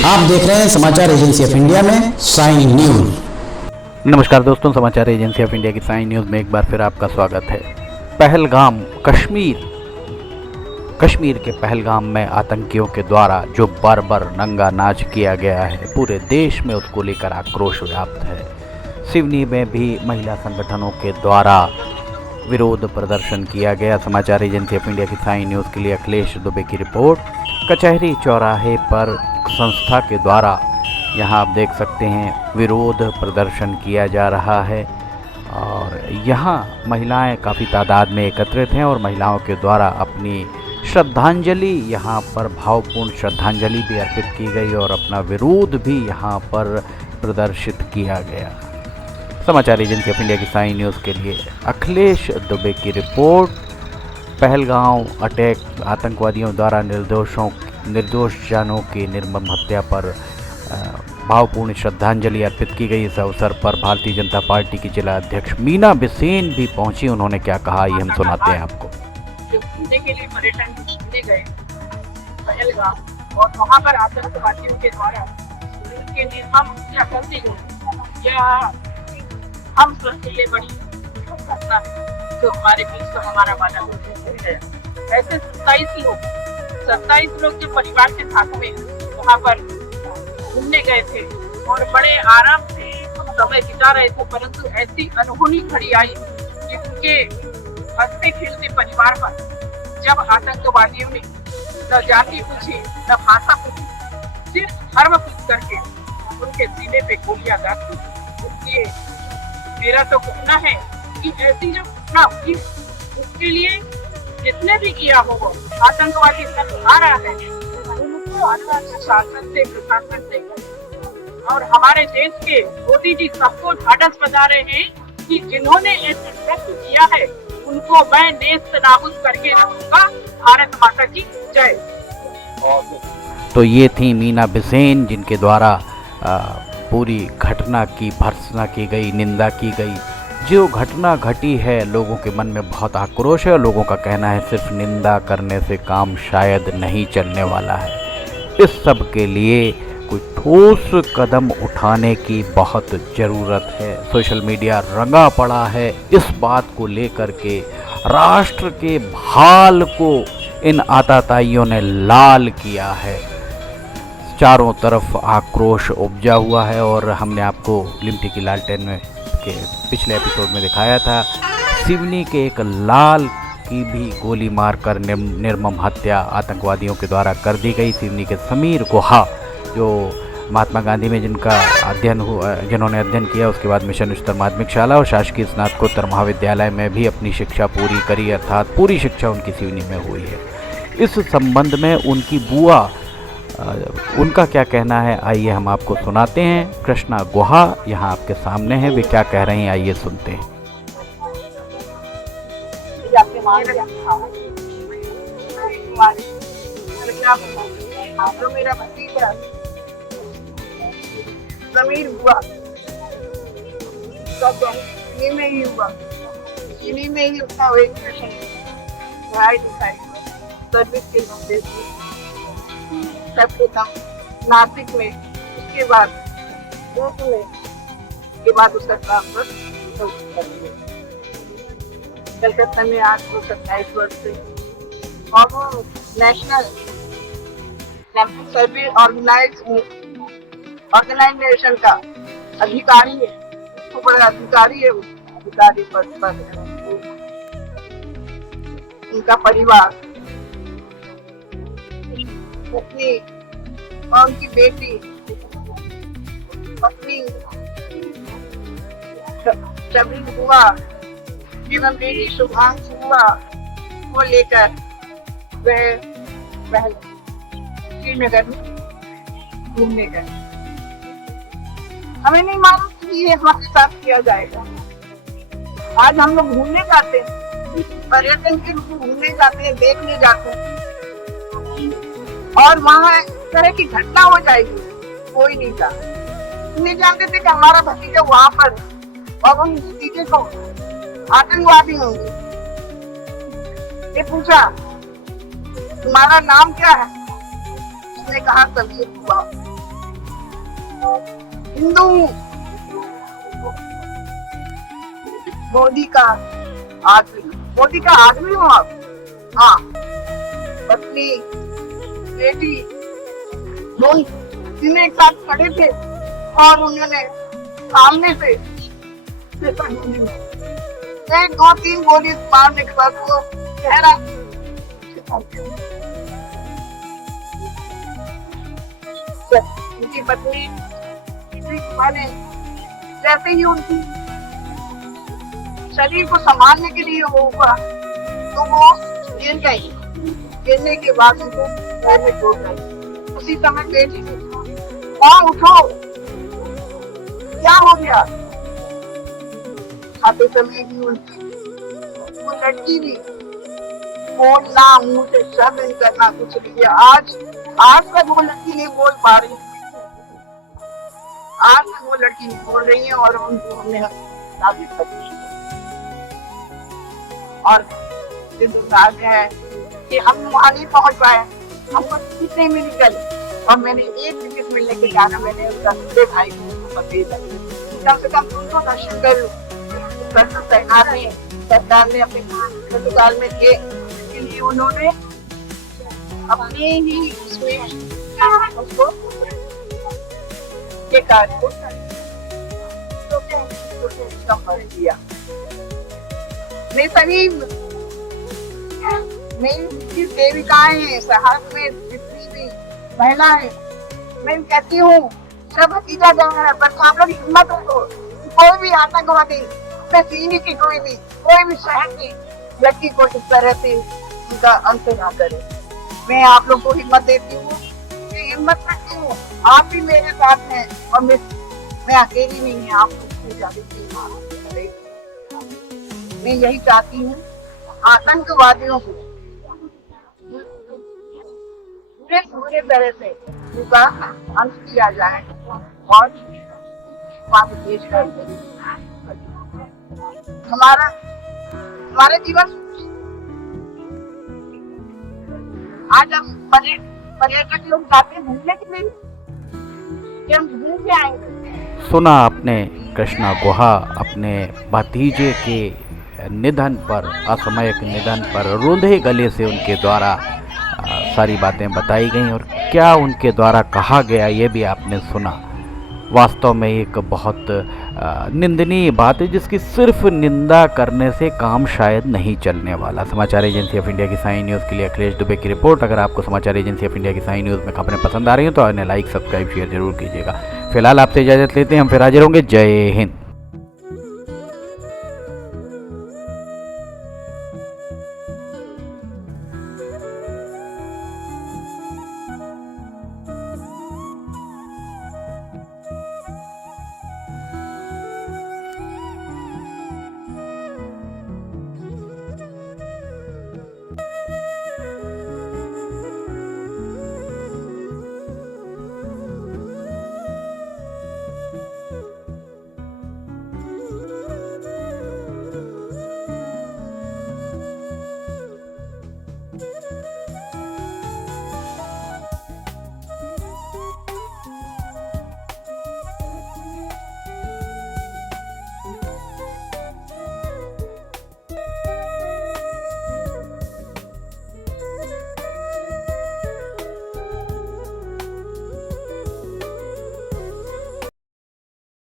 आप देख रहे हैं समाचार एजेंसी ऑफ इंडिया में साइन न्यूज। नमस्कार दोस्तों, समाचार एजेंसी ऑफ इंडिया की साइन न्यूज़ में एक बार फिर आपका स्वागत है। पहलगाम कश्मीर के पहलगाम में आतंकियों के द्वारा जो बर्बर नंगा नाच किया गया है, पूरे देश में उसको लेकर आक्रोश व्याप्त है। सिवनी में भी महिला संगठनों के द्वारा विरोध प्रदर्शन किया गया। समाचार एजेंसी ऑफ इंडिया की साइन न्यूज़ के लिए अखिलेश दुबे की रिपोर्ट। कचहरी चौराहे पर संस्था के द्वारा यहाँ आप देख सकते हैं विरोध प्रदर्शन किया जा रहा है और यहाँ महिलाएं काफ़ी तादाद में एकत्रित हैं और महिलाओं के द्वारा अपनी श्रद्धांजलि यहाँ पर भावपूर्ण श्रद्धांजलि भी अर्पित की गई और अपना विरोध भी यहाँ पर प्रदर्शित किया गया। समाचार एजेंसी ऑफ इंडिया की साइन न्यूज़ के लिए अखिलेश दुबे की रिपोर्ट। पहलगाम अटैक आतंकवादियों द्वारा निर्दोष जानों की निर्मम हत्या पर भावपूर्ण श्रद्धांजलि अर्पित की गई। इस अवसर पर भारतीय जनता पार्टी की जिला अध्यक्ष मीना बिसेन भी पहुंची। उन्होंने क्या कहा ये हम सुनाते हैं आपको। जो घूमने के लिए पर्यटन घूमने गए पहलगाम और वहाँ पर आतंकवादियों के द्वारा उनके निर्मम हत्या कर दी गई, यह हम सबके लिए बड़ी घटना है जो हमारे बीच का हमारा वादा है। ऐसे 27 लोग जो परिवार के साथ में वहाँ पर घूमने गए थे और बड़े आराम से समय बिता रहे थे, परंतु ऐसी अनहोनी घड़ी आई कि उनके हंसते खेलते परिवार पर जब आतंकवादियों ने न जाति पूछी न भाषा पूछी, सिर्फ धर्म पूछ करके उनके सीने पे गोलियां दाग दी। इसलिए मेरा तो कहना है कि ऐसी जो घटना हुई उसके लिए जितने भी किया हो आतंकवादी आ रहा है उनको शासन से प्रशासन से और हमारे देश के मोदी जी सबको ढाढ़स बजा रहे हैं कि जिन्होंने ऐसा कृत्य किया है उनको मैं नेस्त नाबूद करके रखूंगा। भारत माता की जय। तो ये थी मीना बिसेन जिनके द्वारा पूरी घटना की भर्त्सना की गई, निंदा की गई। जो घटना घटी है लोगों के मन में बहुत आक्रोश है और लोगों का कहना है सिर्फ निंदा करने से काम शायद नहीं चलने वाला है। इस सब के लिए कोई ठोस कदम उठाने की बहुत ज़रूरत है। सोशल मीडिया रंगा पड़ा है इस बात को लेकर के, राष्ट्र के भाल को इन आताताइयों ने लाल किया है। चारों तरफ आक्रोश उपजा हुआ है और हमने आपको लिमटी की लालटेन में के पिछले एपिसोड में दिखाया था। सिवनी के एक लाल की भी गोली मारकर निर्मम हत्या आतंकवादियों के द्वारा कर दी गई। सिवनी के समीर गुहा जो महात्मा गांधी में जिन्होंने अध्ययन किया, उसके बाद मिशन उच्चतर माध्यमिक शाला और शासकीय स्नातकोत्तर महाविद्यालय में भी अपनी शिक्षा पूरी करी, अर्थात पूरी शिक्षा उनकी सिवनी में हुई है। इस संबंध में उनकी बुआ उनका क्या कहना है आइए हम आपको सुनाते हैं। कृष्णा गुहा यहाँ आपके सामने हैं, वे क्या कह रही हैं आइए सुनते हैं। मेरा भतीजा समीर हुआ सब इन्हीं में ही हुआ, इन्हीं में ही उसका पढ़ाई लिखाई सर्विस के नौकरी नासिक में, उसके बाद के बाद उसका ट्रांसफर कलकत्ता में आज वो 27 वर्ष से और वो नेशनल सर्विस ऑर्गेनाइजेशन का अधिकारी है, तो बड़ा अधिकारी है, अधिकारी पद पर है। उनका परिवार पत्नी और उनकी बेटी पत्नी शबरी हुआ एवं बेटी शुभांशु हुआ को लेकर वह श्रीनगर में घूमने गए। हमें नहीं मालूम कि ये हमारे साथ किया जाएगा। आज हम लोग घूमने जाते हैं, पर्यटन के रूप में घूमने जाते हैं, देखने जाते हैं और वहाँ इस तरह की घटना हो जाएगी, कोई नहीं जानते थे कि हमारा भतीजा वहाँ पर और उन भतीजे को आतंकवादी होंगे। ये पूछा तुम्हारा नाम क्या है, उसने कहा समीर हुआ। हिंदू हूँ, मोदी का आदमी हो आप? हाँ, पत्नी बेटी दोनों तीनों एक साथ खड़े थे और उन्होंने सामने से एक दो तीन गोली मारने के बाद वो चेहरा उनकी पत्नी माने जैसे ही उनकी शरीर को संभालने के लिए होगा तो वो गिर गई। गिरने के बाद उनको पैर में चोट लगी। उसी समय बेटी मां उठो, क्या हो गया? खाते समय भी उनकी वो लड़की भी बोलना, मुंह से शब्द नहीं करना, कुछ नहीं। आज तक वो लड़की नहीं बोल पा रही, आज तक वो लड़की नहीं बोल रही है और उनको हमने और दुर्भाग्य है कि हम वहाँ नहीं पहुँच पाए। हमको टिकट नहीं मिली कल और मैंने एक टिकट मिलने के कारण मैंने उसका बड़े भाई को भेजा, कम से कम उनको दर्शन करूँ। सरकार ने अपने अस्पताल में थे, इसके लिए उन्होंने अपने ही उसमें उसको ये कार्य को संपर्क किया। मैं सभी मेरी सेविकाएं हैं, शहर में जितनी भी महिला है, मैं कहती हूँ सब भतीजा गए हैं, पर आप लोग हिम्मत रखो। कोई भी आतंकवादी सीने की कोई भी शहर की लड़की को इस तरह से उनका अंत ना करे। मैं आप लोग को हिम्मत देती हूँ, हिम्मत रखती हूँ। आप भी मेरे साथ हैं और मैं अकेली नहीं है। आप मैं यही चाहती हूँ आतंकवादियों को पूरे तरह से उनका अंत किया जाए और देश का हमारे जीवन। आज हम पर्यटक लोग जाते हैं घूमने के लिए, कि हम घूम के आएंगे। सुना आपने कृष्णा गुहा अपने भतीजे के निधन पर, असामयिक निधन पर रुंधे गले से उनके द्वारा सारी बातें बताई गई और क्या उनके द्वारा कहा गया ये भी आपने सुना। वास्तव में एक बहुत निंदनीय बात है जिसकी सिर्फ निंदा करने से काम शायद नहीं चलने वाला। समाचार एजेंसी ऑफ इंडिया की साई न्यूज़ के लिए अखिलेश दुबे की रिपोर्ट। अगर आपको समाचार एजेंसी ऑफ इंडिया की साई न्यूज़ में खबरें पसंद आ रही हैं तो इन्हें लाइक, सब्सक्राइब, शेयर जरूर कीजिएगा। फिलहाल आपसे इजाज़त लेते हैं, हम फिर हाजिर होंगे। जय हिंद।